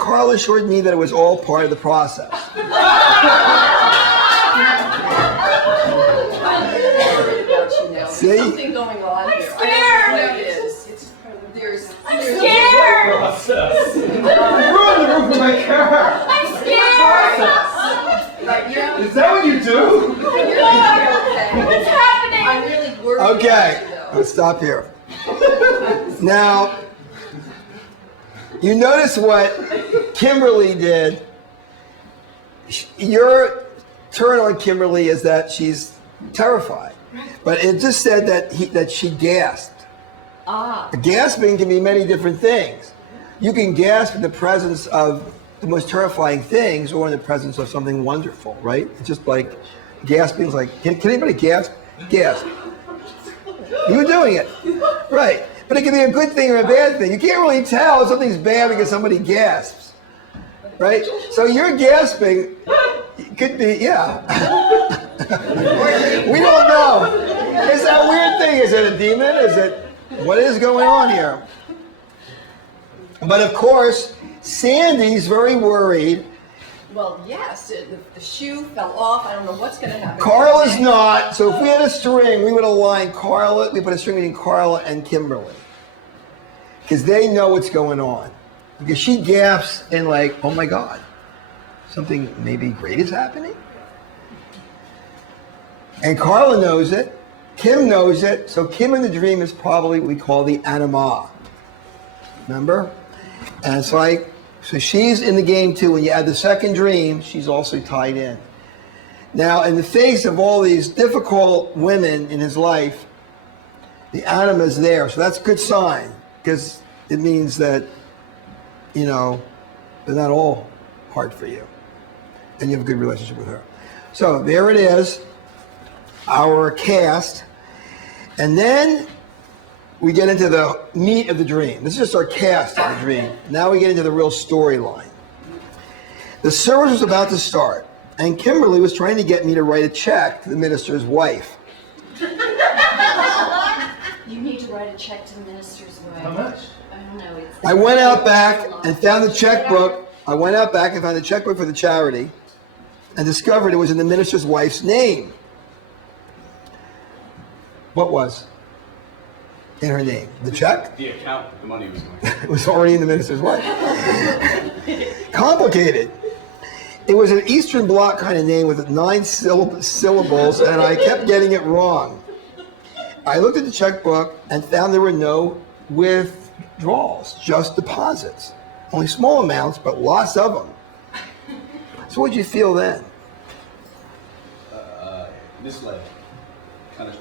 Carl assured me that it was all part of the process. See? There's something going on here. I'm scared. I don't know what it is. I'm scared. Process. You ruined the roof of my car. I'm scared. Is that what you do? What's happening? I'm really worried. Okay, about you, though. let's stop here. Now, you notice what Kimberly did. Your turn on Kimberly is that she's terrified. But it just said that she gasped. Gasping can be many different things. You can gasp in the presence of the most terrifying things or in the presence of something wonderful, right? It's just like gasping is like, can anybody gasp? Gasp. You were doing it. Right. But it can be a good thing or a bad thing. You can't really tell if something's bad because somebody gasps. Right? So you're gasping. It could be, yeah. We don't know. It's that weird thing. Is it a demon? Is it, what is going on here? But of course, Sandy's very worried. Well, yes, the shoe fell off. I don't know what's going to happen. Carl is not. So if we had a string, we would align Carla. We put a string between Carla and Kimberly. Because they know what's going on. Because she gasps and like, oh my God, something maybe great is happening. And Carla knows it. Kim knows it. So Kim in the dream is probably what we call the anima. Remember? And it's like, so she's in the game too. When you add the second dream, she's also tied in. Now, in the face of all these difficult women in his life, the anima is there. So that's a good sign, because it means that, you know, they're not all hard for you. And you have a good relationship with her. So there it is, our cast. And then we get into the meat of the dream. This is just our cast of the dream. Now we get into the real storyline. The service was about to start, and Kimberly was trying to get me to write a check to the minister's wife. You need to write a check to the minister's wife. How much? I don't know. I went out back and found the checkbook. I went out back and found the checkbook for the charity and discovered it was in the minister's wife's name. What was in her name? The check? The account the money was going. It was already in the minister's wife. Complicated. It was an Eastern Bloc kind of name with 9 syllables, and I kept getting it wrong. I looked at the checkbook and found there were no withdrawals, just deposits. Only small amounts, but lots of them. So what did you feel then? Misled. Kind of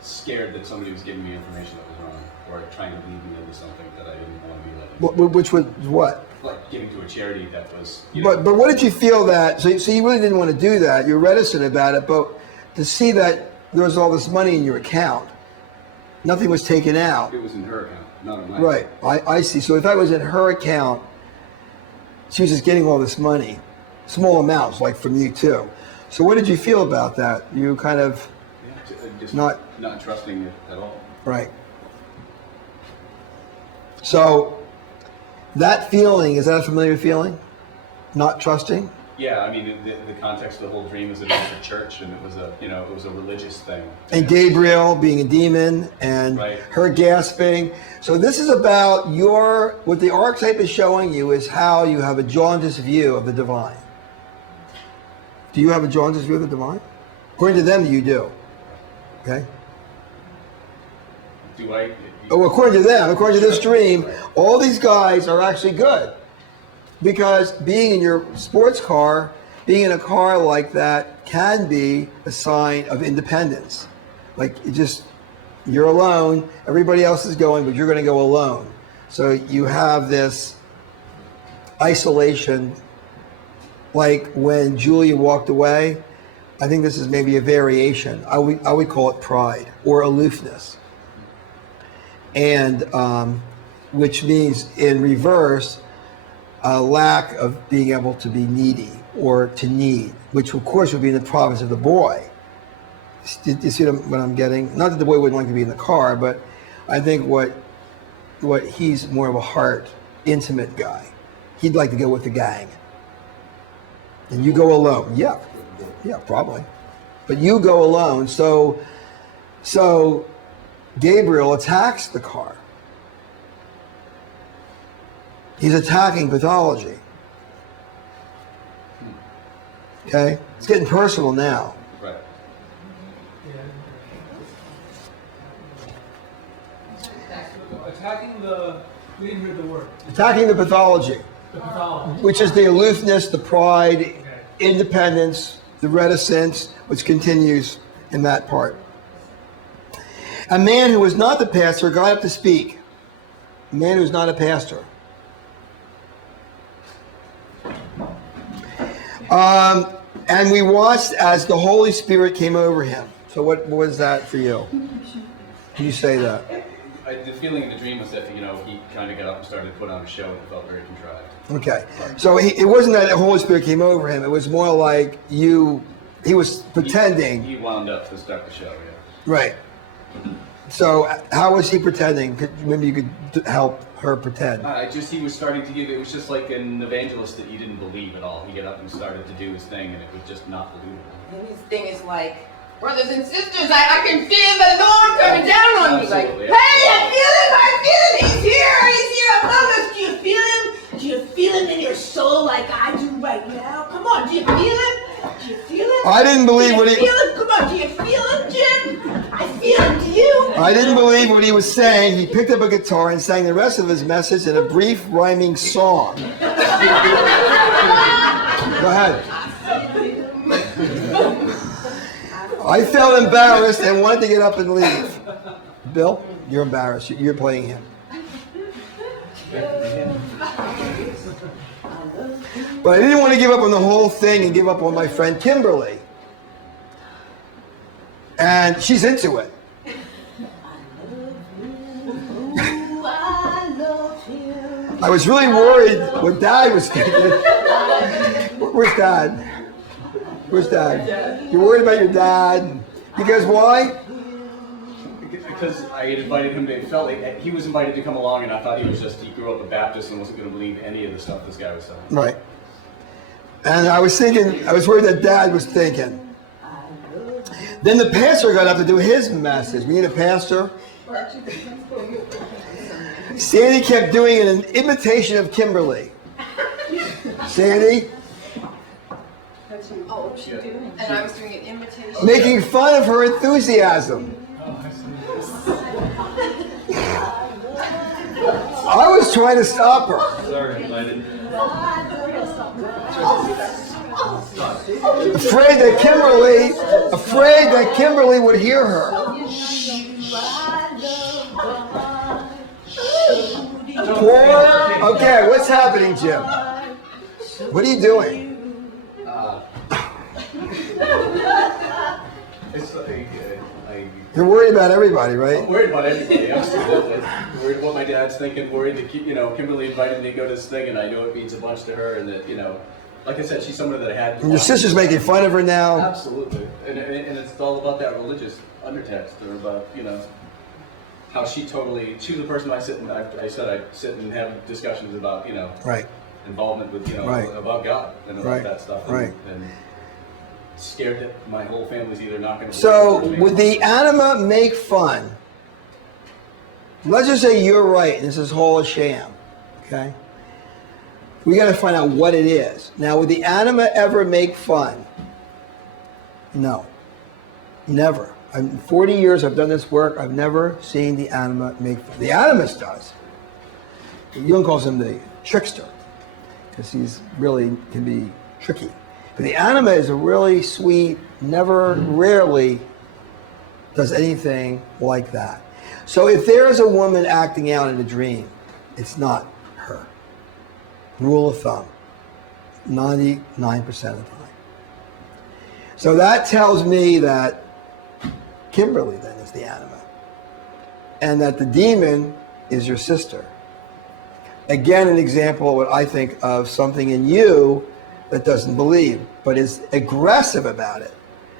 scared that somebody was giving me information that was wrong, or trying to lead me into something that I didn't want to be led into. Which was what? Like giving to a charity that was. But what did you feel that? So you really didn't want to do that. You're reticent about it, but to see that there was all this money in your account, nothing was taken out. It was in her account, not in mine. Right. I see. So if that was in her account, she was just getting all this money, small amounts, like from you too. So what did you feel about that? You kind of Just not trusting it at all. right. So that feeling, is that a familiar feeling? Not trusting? Yeah, I mean, the context of the whole dream is that it was a church and it was a, it was a religious thing. And Gabriel being a demon and Right. her gasping. So this is about what the archetype is showing you is how you have a jaundiced view of the divine. Do you have a jaundiced view of the divine? According to them, you do. Okay? Do I? Oh, according to them, according to this dream, all these guys are actually good. Because being in your sports car, being in a car like that can be a sign of independence. Like you're alone, everybody else is going, but you're going to go alone. So you have this isolation, like when Julia walked away. I think this is maybe a variation. I would call it pride or aloofness. And which means in reverse, a lack of being able to be needy or to need, which of course would be in the province of the boy. Do you see what I'm getting? Not that the boy wouldn't like to be in the car, but I think what he's more of a heart intimate guy. He'd like to go with the gang. And you go alone. Yeah, probably. But you go alone. So Gabriel attacks the car. He's attacking pathology. Okay? It's getting personal now. Right. Attacking the, we didn't hear the word. Attacking the pathology, The pathology. which is the aloofness, the pride, independence, the reticence, which continues in that part. A man who was not the pastor got up to speak. A man who's not a pastor. And we watched as the Holy Spirit came over him. So what was that for you? Can you say that? The feeling in the dream was that, he kind of got up and started to put on a show and it felt very contrived. Okay. So it wasn't that the Holy Spirit came over him. It was more like he was pretending. He wound up to start the show, yeah. Right. So how was he pretending? Maybe you could help her pretend. He was starting to give, it was just like an evangelist that you didn't believe at all. He got up and started to do his thing and it was just not believable. And his thing is like, brothers and sisters, I can feel the Lord coming down on me. Like, Absolutely, hey, I feel him, he's here among us. Do you feel him? Do you feel him in your soul like I do right now? Come on, do you feel him? Do you feel him? I didn't believe what Do you feel him? Come on, do you feel him, Jim? I feel him, do you? I didn't believe what he was saying. He picked up a guitar and sang the rest of his message in a brief rhyming song. Go ahead. I felt embarrassed and wanted to get up and leave. Bill, you're embarrassed. You're playing him. But I didn't want to give up on the whole thing and give up on my friend Kimberly. And she's into it. I was really worried what Dad was thinking. Where's Dad? Where's Dad? You're worried about your dad. Because why? Because I had invited him to, it felt like he was invited to come along and I thought he grew up a Baptist and wasn't going to believe any of the stuff this guy was saying. Right. And I was worried that Dad was thinking. Then the pastor got up to do his message. We need a pastor. Sandy kept doing an imitation of Kimberly. Sandy? Oh, what's she doing? And I was doing an imitation. Making fun of her enthusiasm. I was trying to stop her. Sorry, I didn't. Afraid that Kimberly would hear her. Okay, what's happening, Jim? What are you doing? It's like, You're worried about everybody, right? I'm worried about everybody. Absolutely. Worried what my dad's thinking. Worried that Kimberly invited me to go to this thing, and I know it means a bunch to her, and that like I said, she's someone that I had. And your sister's making fun of her now. Absolutely, and it's all about that religious undertext, or about how she was the person I said I'd sit and have discussions about Right. involvement with Right. about God and about Right. that stuff, Right. and scared that my whole family's either not going to. So, would the anima make fun? Let's just say you're right, and this is all a sham, okay? We got to find out what it is. Now, would the anima ever make fun? No. Never. In 40 years I've done this work, I've never seen the anima make fun. The animist does. Jung calls him the trickster, because he's really can be tricky. But the anima is a really sweet, rarely does anything like that. So if there is a woman acting out in a dream, it's not her. Rule of thumb, 99% of the time. So that tells me that Kimberly then is the anima, and that the demon is your sister. Again, an example of what I think of something in you that doesn't believe, but is aggressive about it.